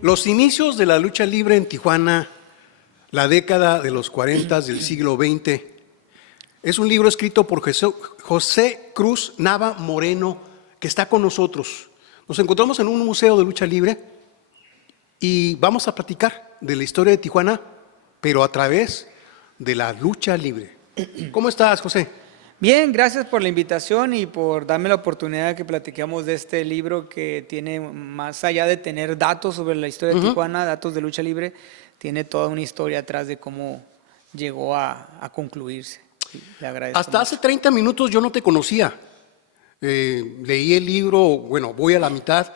Los inicios de la lucha libre en Tijuana, la década de los 40 del siglo XX, es un libro escrito por José Cruz Nava Moreno, que está con nosotros. Nos encontramos en un museo de lucha libre y vamos a platicar de la historia de Tijuana, pero a través de la lucha libre. ¿Cómo estás, José? Bien, gracias por la invitación y por darme la oportunidad de que platiquemos de este libro que tiene, más allá de tener datos sobre la historia de Tijuana, datos de lucha libre, tiene toda una historia atrás de cómo llegó a concluirse. Sí, le agradezco Hasta mucho. hace 30 minutos yo no te conocía. Leí el libro, bueno, voy a la mitad,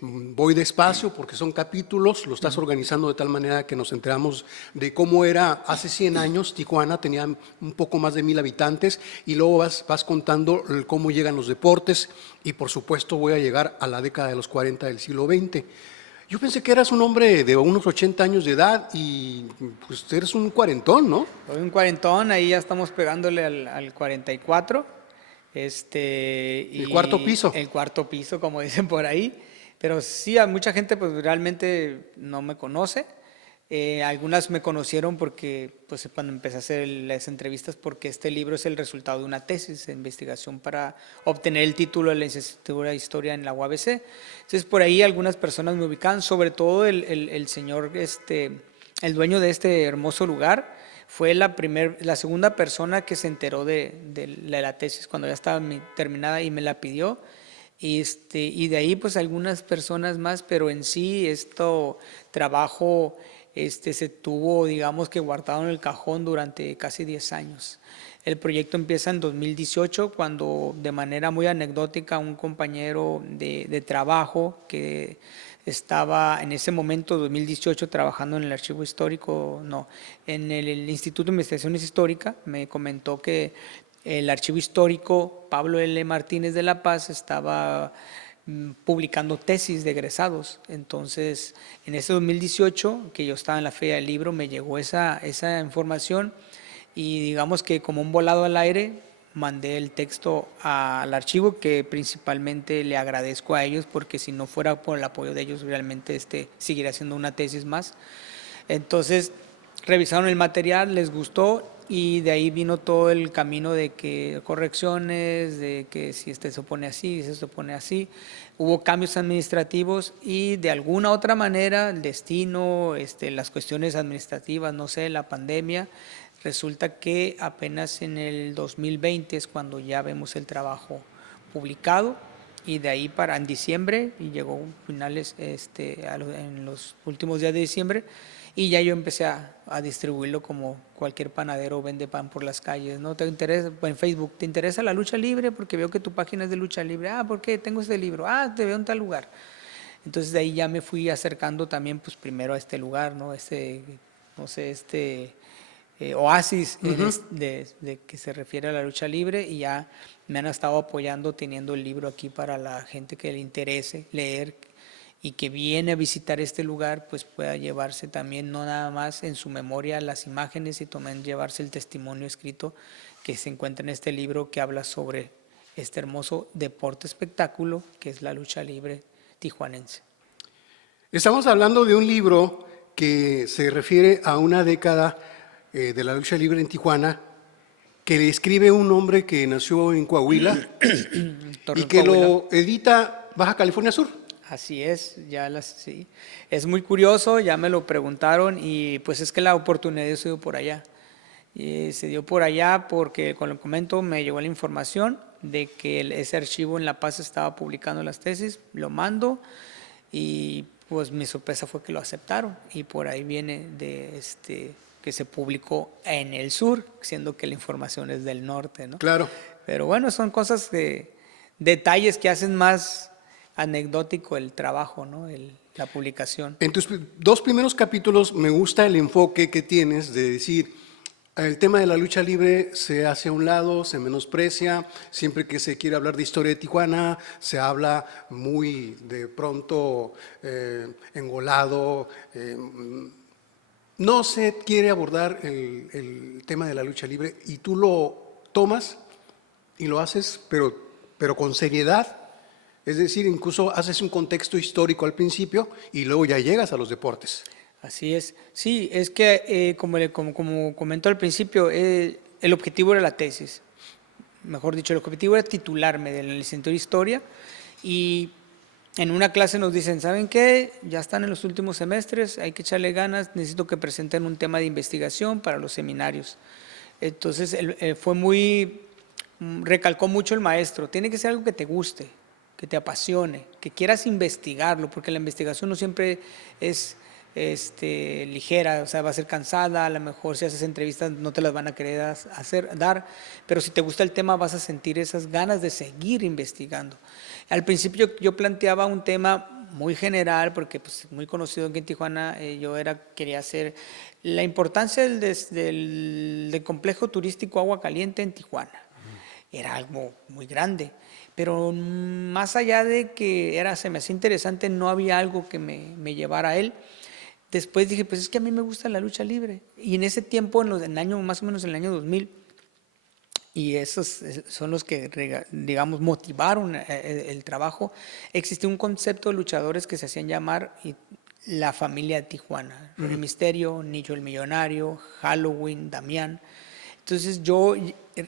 voy despacio porque son capítulos, lo estás organizando de tal manera que nos enteramos de cómo era hace 100 años. Tijuana tenía un poco más de 1000 habitantes y luego vas contando cómo llegan los deportes y por supuesto voy a llegar a la década de los 40 del siglo XX. Yo pensé que eras un hombre de unos 80 años de edad y pues eres un cuarentón, ¿no? Soy un cuarentón, ahí ya estamos pegándole al 44. El cuarto Y piso. el cuarto piso, como dicen por ahí. Pero sí, a mucha gente pues realmente no me conoce. Algunas me conocieron porque pues cuando empecé a hacer las entrevistas, porque este libro es el resultado de una tesis de investigación para obtener el título de la licenciatura de Historia en la UABC. Entonces por ahí algunas personas me ubican, sobre todo el señor, el dueño de este hermoso lugar. Fue la segunda persona que se enteró de la tesis cuando ya estaba terminada y me la pidió. Y de ahí pues algunas personas más, pero en sí trabajo se tuvo, digamos, que guardado en el cajón durante casi 10 años. El proyecto empieza en 2018 cuando de manera muy anecdótica un compañero de trabajo que estaba en ese momento, 2018, trabajando en el archivo histórico, no, en el Instituto de Investigaciones Históricas, me comentó que el archivo histórico Pablo L. Martínez de La Paz estaba publicando tesis de egresados. Entonces, en ese 2018, que yo estaba en la Feria del Libro, me llegó esa información y digamos que como un volado al aire, mandé el texto al archivo, que principalmente le agradezco a ellos porque si no fuera por el apoyo de ellos realmente seguiría haciendo una tesis más. Entonces revisaron el material, les gustó y de ahí vino todo el camino de que correcciones, de que si se pone así, si se pone así. Hubo cambios administrativos y de alguna otra manera el destino, las cuestiones administrativas, no sé, la pandemia. Resulta que apenas en el 2020 es cuando ya vemos el trabajo publicado y de ahí en diciembre, y llegó finales en los últimos días de diciembre, y ya yo empecé a distribuirlo como cualquier panadero vende pan por las calles, ¿no? ¿Te interesa? En Facebook, ¿te interesa la lucha libre? Porque veo que tu página es de lucha libre. Ah, ¿por qué? Tengo este libro. Ah, te veo en tal lugar. Entonces de ahí ya me fui acercando también, pues primero a este lugar, ¿no? No sé, oasis de que se refiere a la lucha libre, y ya me han estado apoyando teniendo el libro aquí para la gente que le interese leer y que viene a visitar este lugar, pues pueda llevarse también no nada más en su memoria las imágenes, y también llevarse el testimonio escrito que se encuentra en este libro que habla sobre este hermoso deporte espectáculo que es la lucha libre tijuanense. Estamos hablando de un libro que se refiere a una década de la lucha libre en Tijuana, que le escribe un hombre que nació en Coahuila y Torreón, que Coahuila. lo edita Baja California Sur. Así es, sí. Es muy curioso, ya me lo preguntaron y pues es que la oportunidad se dio por allá. Y se dio por allá porque, con lo comento, me llegó la información de que ese archivo en La Paz estaba publicando las tesis, lo mando y pues mi sorpresa fue que lo aceptaron, y por ahí viene que se publicó en el sur, siendo que la información es del norte, ¿no? Claro. Pero bueno, son cosas detalles que hacen más anecdótico el trabajo, ¿no? La publicación. En tus dos primeros capítulos me gusta el enfoque que tienes de decir, el tema de la lucha libre se hace a un lado, se menosprecia, siempre que se quiere hablar de historia de Tijuana, se habla muy de pronto engolado, no se quiere abordar el tema de la lucha libre y tú lo tomas y lo haces, pero con seriedad. Es decir, incluso haces un contexto histórico al principio y luego ya llegas a los deportes. Así es. Sí, es que como comentó al principio, el objetivo era la tesis. Mejor dicho, el objetivo era titularme de la licenciatura de Historia y en una clase nos dicen, ¿saben qué? Ya están en los últimos semestres, hay que echarle ganas, necesito que presenten un tema de investigación para los seminarios. Entonces fue recalcó mucho el maestro, tiene que ser algo que te guste, que te apasione, que quieras investigarlo, porque la investigación no siempre es ligera, o sea, va a ser cansada, a lo mejor si haces entrevistas no te las van a querer dar, pero si te gusta el tema vas a sentir esas ganas de seguir investigando. Al principio yo planteaba un tema muy general, porque pues, muy conocido aquí en Tijuana, quería hacer la importancia del complejo turístico Agua Caliente en Tijuana. Era algo muy grande, pero más allá de que se me hacía interesante, no había algo que me llevara a él. Después dije, pues es que a mí me gusta la lucha libre. Y en ese tiempo, más o menos en el año 2000, y esos son los que, digamos, motivaron el trabajo, existía un concepto de luchadores que se hacían llamar la familia de Tijuana. Rey Misterio, Nicho el Millonario, Halloween, Damián. Entonces yo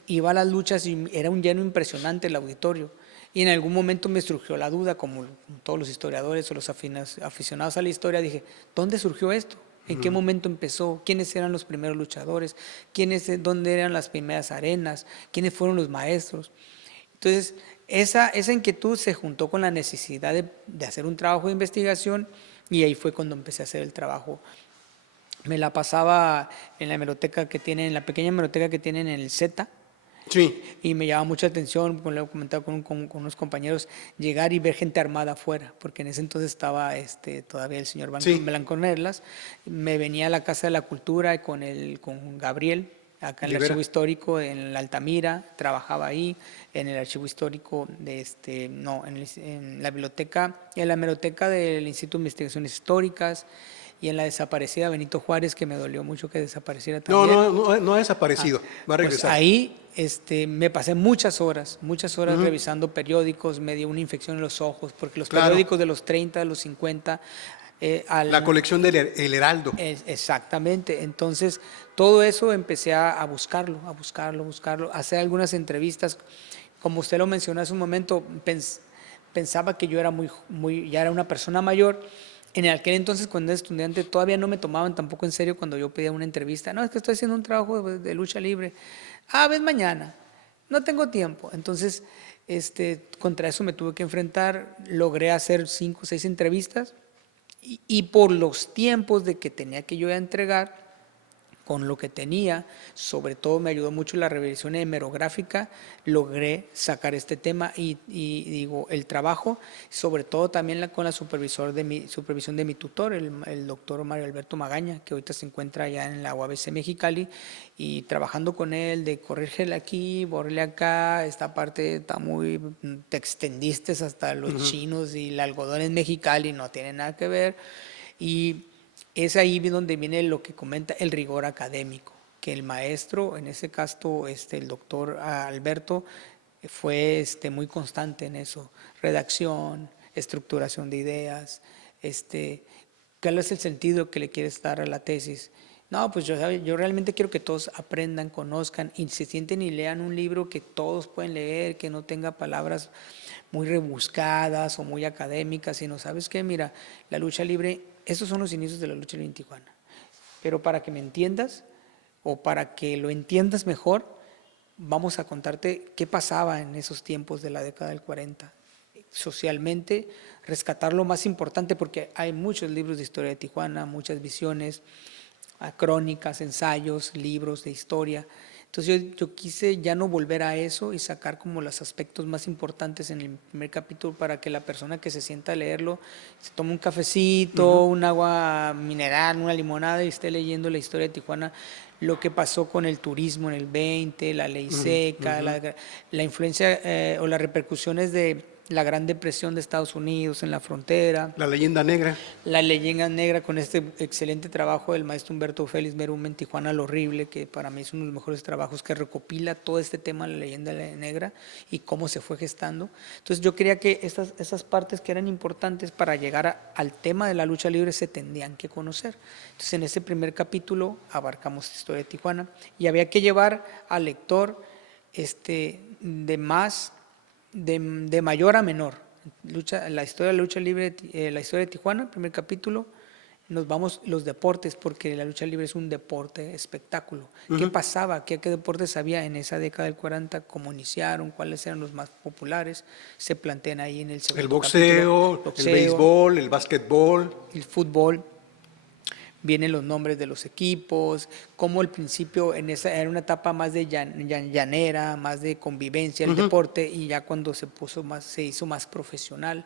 iba a las luchas y era un lleno impresionante el auditorio. Y en algún momento me surgió la duda, como todos los historiadores o los aficionados a la historia, dije, ¿dónde surgió esto? ¿En qué momento empezó? ¿Quiénes eran los primeros luchadores? ¿Dónde eran las primeras arenas? ¿Quiénes fueron los maestros? Entonces, esa inquietud se juntó con la necesidad de hacer un trabajo de investigación y ahí fue cuando empecé a hacer el trabajo. Me la pasaba en la hemeroteca en la pequeña hemeroteca que tienen en el Z. Sí. Y me llama mucha atención, como lo he comentado con unos compañeros, llegar y ver gente armada afuera, porque en ese entonces estaba todavía el señor Blanco Merlas. Me venía a la Casa de la Cultura con Gabriel, acá en el Archivo Histórico, en la Altamira, trabajaba ahí, en el Archivo Histórico, en la biblioteca, en la hemeroteca del Instituto de Investigaciones Históricas, y en la desaparecida Benito Juárez, que me dolió mucho que desapareciera también. No ha desaparecido, va a regresar. Pues ahí me pasé muchas horas revisando periódicos, me dio una infección en los ojos, porque los periódicos de los 30, de los 50... la colección del El Heraldo. Exactamente, entonces todo eso empecé a buscarlo, hacer algunas entrevistas. Como usted lo mencionó hace un momento, pensaba que yo era ya era una persona mayor. En aquel entonces, cuando era estudiante, todavía no me tomaban tampoco en serio cuando yo pedía una entrevista. No, es que estoy haciendo un trabajo de lucha libre. Ves mañana. No tengo tiempo. Entonces, contra eso me tuve que enfrentar. Logré hacer 5 o 6 entrevistas y por los tiempos de que tenía que yo entregar, con lo que tenía, sobre todo me ayudó mucho la revisión hemerográfica, logré sacar este tema y digo, el trabajo, sobre todo también con la supervisión de mi tutor, el doctor Mario Alberto Magaña, que ahorita se encuentra allá en la UABC Mexicali, y trabajando con él de corregirle aquí, borrarle acá, esta parte te extendiste hasta los chinos y el algodón en Mexicali, no tiene nada que ver, y es ahí donde viene lo que comenta el rigor académico, que el maestro, en ese caso el doctor Alberto, fue muy constante en eso, redacción, estructuración de ideas, ¿cuál es el sentido que le quieres dar a la tesis? No, pues yo realmente quiero que todos aprendan, conozcan y se sienten y lean un libro que todos pueden leer, que no tenga palabras muy rebuscadas o muy académicas, sino, ¿sabes qué? Mira, la lucha libre, estos son los inicios de la lucha libre en Tijuana. Pero para que me entiendas o para que lo entiendas mejor, vamos a contarte qué pasaba en esos tiempos de la década del 40. Socialmente, rescatar lo más importante, porque hay muchos libros de historia de Tijuana, muchas visiones, crónicas, ensayos, libros de historia. Entonces yo quise ya no volver a eso y sacar como los aspectos más importantes en el primer capítulo para que la persona que se sienta a leerlo se tome un cafecito, un agua mineral, una limonada y esté leyendo la historia de Tijuana, lo que pasó con el turismo en el 20, la ley seca, la influencia o las repercusiones de la Gran Depresión de Estados Unidos en la frontera, La leyenda negra. la leyenda negra con este excelente trabajo del maestro Humberto Félix Merum en Tijuana lo Horrible, que para mí es uno de los mejores trabajos que recopila todo este tema de la leyenda negra y cómo se fue gestando. Entonces yo quería que esas partes que eran importantes para llegar al tema de la lucha libre se tendrían que conocer. Entonces en ese primer capítulo abarcamos la historia de Tijuana y había que llevar al lector de mayor a menor. La historia de la lucha libre, la historia de Tijuana, primer capítulo, nos vamos los deportes, porque la lucha libre es un deporte espectáculo. ¿Qué pasaba? ¿Qué deportes había en esa década del 40? ¿Cómo iniciaron? ¿Cuáles eran los más populares? Se plantean ahí en el segundo El boxeo, capítulo. el béisbol, el básquetbol. El fútbol. Vienen los nombres de los equipos, como al principio era una etapa más de llanera, más de convivencia el deporte, y ya cuando se hizo más profesional.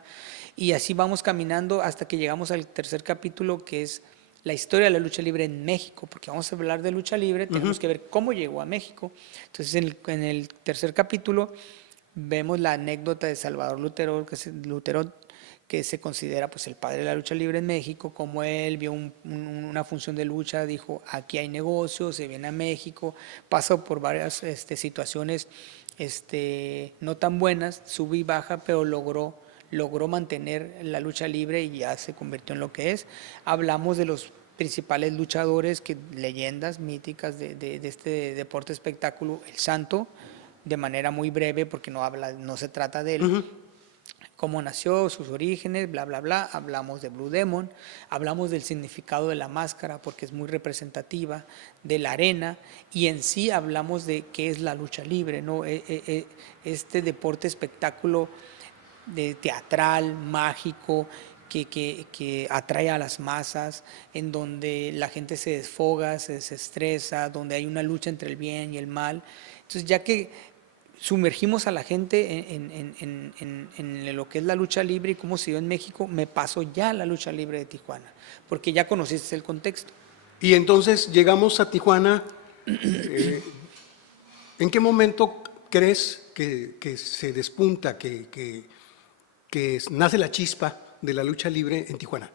Y así vamos caminando hasta que llegamos al tercer capítulo, que es la historia de la lucha libre en México, porque vamos a hablar de lucha libre, tenemos que ver cómo llegó a México. Entonces en el tercer capítulo vemos la anécdota de Salvador Lutero, que se considera pues el padre de la lucha libre en México, como él vio una función de lucha, dijo, aquí hay negocios, se viene a México, pasó por varias situaciones no tan buenas, sube y baja, pero logró mantener la lucha libre y ya se convirtió en lo que es. Hablamos de los principales luchadores, leyendas míticas de este deporte espectáculo, el Santo, de manera muy breve, porque no se trata de él, cómo nació, sus orígenes, bla, bla, bla. Hablamos de Blue Demon, hablamos del significado de la máscara, porque es muy representativa, de la arena, y en sí hablamos de qué es la lucha libre, ¿no? Este deporte espectáculo teatral, mágico, que atrae a las masas, en donde la gente se desfoga, se desestresa, donde hay una lucha entre el bien y el mal. Entonces, ya que sumergimos a la gente en lo que es la lucha libre y cómo se dio en México, me paso ya a la lucha libre de Tijuana, porque ya conociste el contexto. Y entonces llegamos a Tijuana. ¿En qué momento crees que se despunta, que nace la chispa de la lucha libre en Tijuana?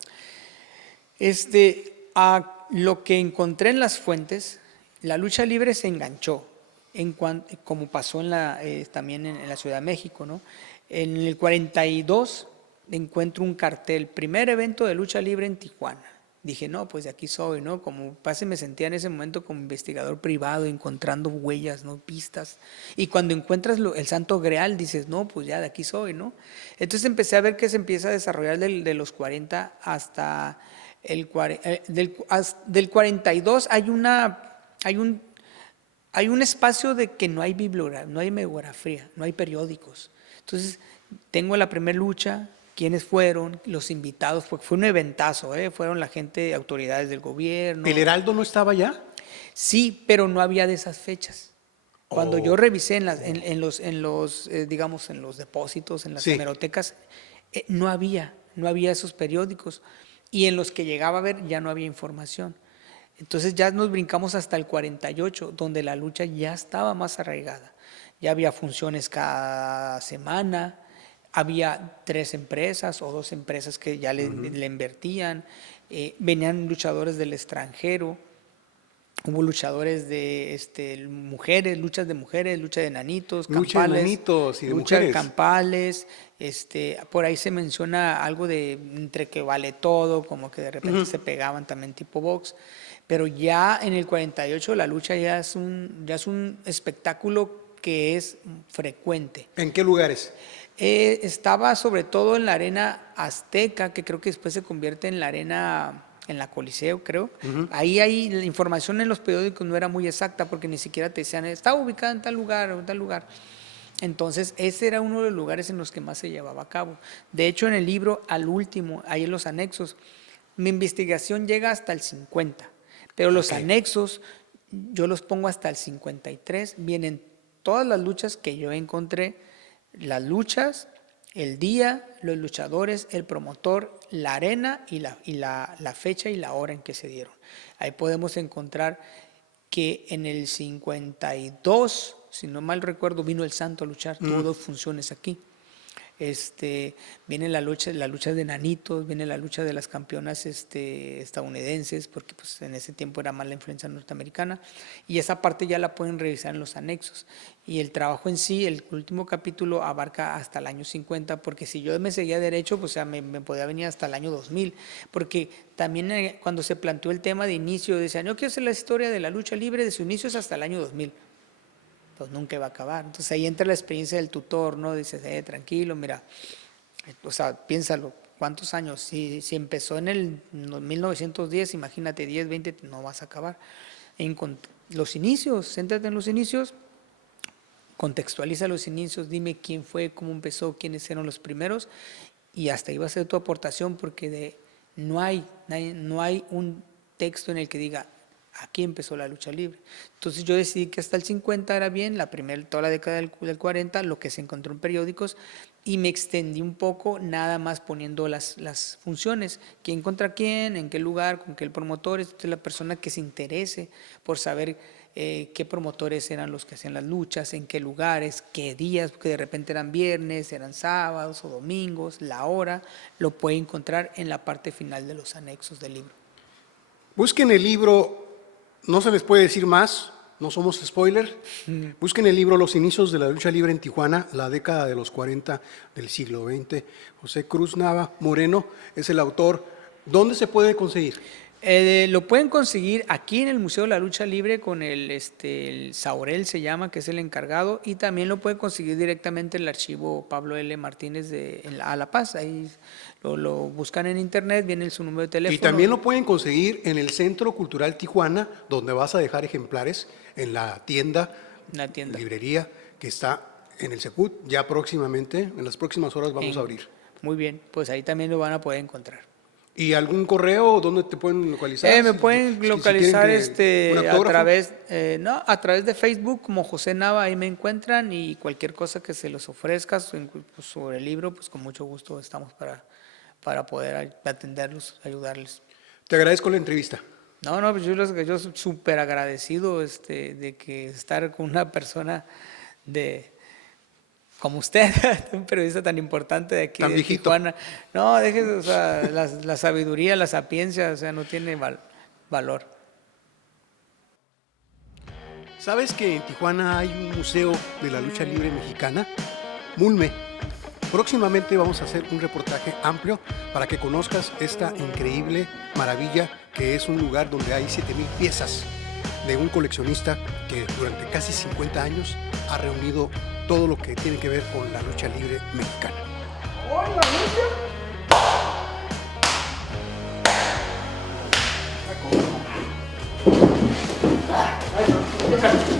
A lo que encontré en las fuentes, la lucha libre se enganchó, como pasó también en la Ciudad de México, ¿no? En el 42 encuentro un cartel, primer evento de lucha libre en Tijuana. Dije, no, pues de aquí soy, ¿no? Como me sentía en ese momento como investigador privado, encontrando huellas, ¿no? Pistas. Y cuando encuentras el Santo Grial, dices, no, pues ya de aquí soy, ¿no? Entonces empecé a ver que se empieza a desarrollar de los 40 hasta del 42 hay un espacio de que no hay bibliografía, no hay memografía, no hay periódicos. Entonces, tengo la primera lucha, quiénes fueron, los invitados, porque fue un eventazo, fueron la gente, autoridades del gobierno. ¿El Heraldo no estaba allá? Sí, pero no había de esas fechas. Cuando yo revisé digamos, en los depósitos, en las hemerotecas, no había esos periódicos. Y en los que llegaba a ver ya no había información. Entonces ya nos brincamos hasta el 48, donde la lucha ya estaba más arraigada. Ya había funciones cada semana, había 3 empresas o 2 empresas que ya le invertían, venían luchadores del extranjero, hubo luchadores de mujeres, lucha de enanitos, Lucha campales, de enanitos y de lucha de mujeres. campales, por ahí se menciona algo de entre que vale todo, como que de repente se pegaban también tipo box, pero ya en el 48 la lucha ya es un espectáculo que es frecuente. ¿En qué lugares? Estaba sobre todo en la arena Azteca, que creo que después se convierte en la arena, en la Coliseo, creo. Ahí la información en los periódicos no era muy exacta, porque ni siquiera te decían, está ubicada en tal lugar o en tal lugar. Entonces, ese era uno de los lugares en los que más se llevaba a cabo. De hecho, en el libro, al último, ahí en los anexos, mi investigación llega hasta el 50, pero los anexos yo los pongo hasta el 53. Vienen todas las luchas que yo encontré, las luchas, el día, los luchadores, el promotor, la arena y la fecha y la hora en que se dieron. Ahí podemos encontrar que en el 52, si no mal recuerdo, vino el Santo a luchar, tuvo 2 funciones aquí. Viene la lucha de nanitos, viene la lucha de las campeonas estadounidenses, porque pues en ese tiempo era más la influencia norteamericana, y esa parte ya la pueden revisar en los anexos. Y el trabajo en sí, el último capítulo abarca hasta el año 50, porque si yo me seguía derecho, pues me podía venir hasta el año 2000, porque también cuando se planteó el tema de inicio, decían, yo quiero hacer la historia de la lucha libre de sus inicios hasta el año 2000. Pues nunca va a acabar. Entonces ahí entra la experiencia del tutor, ¿no? Dices, tranquilo, mira, o sea, piénsalo, ¿cuántos años? Si empezó en el 1910, imagínate, 10, 20, no vas a acabar. Los inicios, céntrate en los inicios, contextualiza los inicios, dime quién fue, cómo empezó, quiénes eran los primeros, y hasta ahí va a ser tu aportación, porque no hay un texto en el que diga, aquí empezó la lucha libre. Entonces yo decidí que hasta el 50 era bien, toda la década del 40, lo que se encontró en periódicos, y me extendí un poco, nada más poniendo las funciones, quién contra quién, en qué lugar, con qué promotor. Entonces la persona que se interese por saber qué promotores eran los que hacían las luchas, en qué lugares, qué días, porque de repente eran viernes, eran sábados o domingos, la hora, lo puede encontrar en la parte final de los anexos del libro. Busquen el libro, no se les puede decir más, no somos spoiler. Busquen el libro Los inicios de la lucha libre en Tijuana, la década de los 40 del siglo XX. José Cruz Nava Moreno es el autor. ¿Dónde se puede conseguir? Lo pueden conseguir aquí en el Museo de la Lucha Libre con el Saurel se llama, que es el encargado, y también lo pueden conseguir directamente en el archivo Pablo L. Martínez a La Paz. Ahí lo buscan en internet, viene su número de teléfono. Y también lo pueden conseguir en el Centro Cultural Tijuana, donde vas a dejar ejemplares en la tienda, librería, que está en el Secut. Ya próximamente, en las próximas horas vamos a abrir. Muy bien, pues ahí también lo van a poder encontrar. ¿Y algún correo donde te pueden localizar? Me pueden localizar a través de Facebook como José Nava, ahí me encuentran, y cualquier cosa que se les ofrezca sobre el libro, pues con mucho gusto estamos para poder atenderlos, ayudarles. Te agradezco la entrevista. No, pues yo súper agradecido de que estar con una persona como usted, un periodista tan importante de aquí, de Tijuana. No, déjese, o sea, la sabiduría, la sapiencia, o sea, no tiene valor. ¿Sabes que en Tijuana hay un museo de la lucha libre mexicana? Mulme. Próximamente vamos a hacer un reportaje amplio para que conozcas esta increíble maravilla que es un lugar donde hay 7,000 piezas de un coleccionista que durante casi 50 años ha reunido todo lo que tiene que ver con la lucha libre mexicana. ¡Hola, lucha!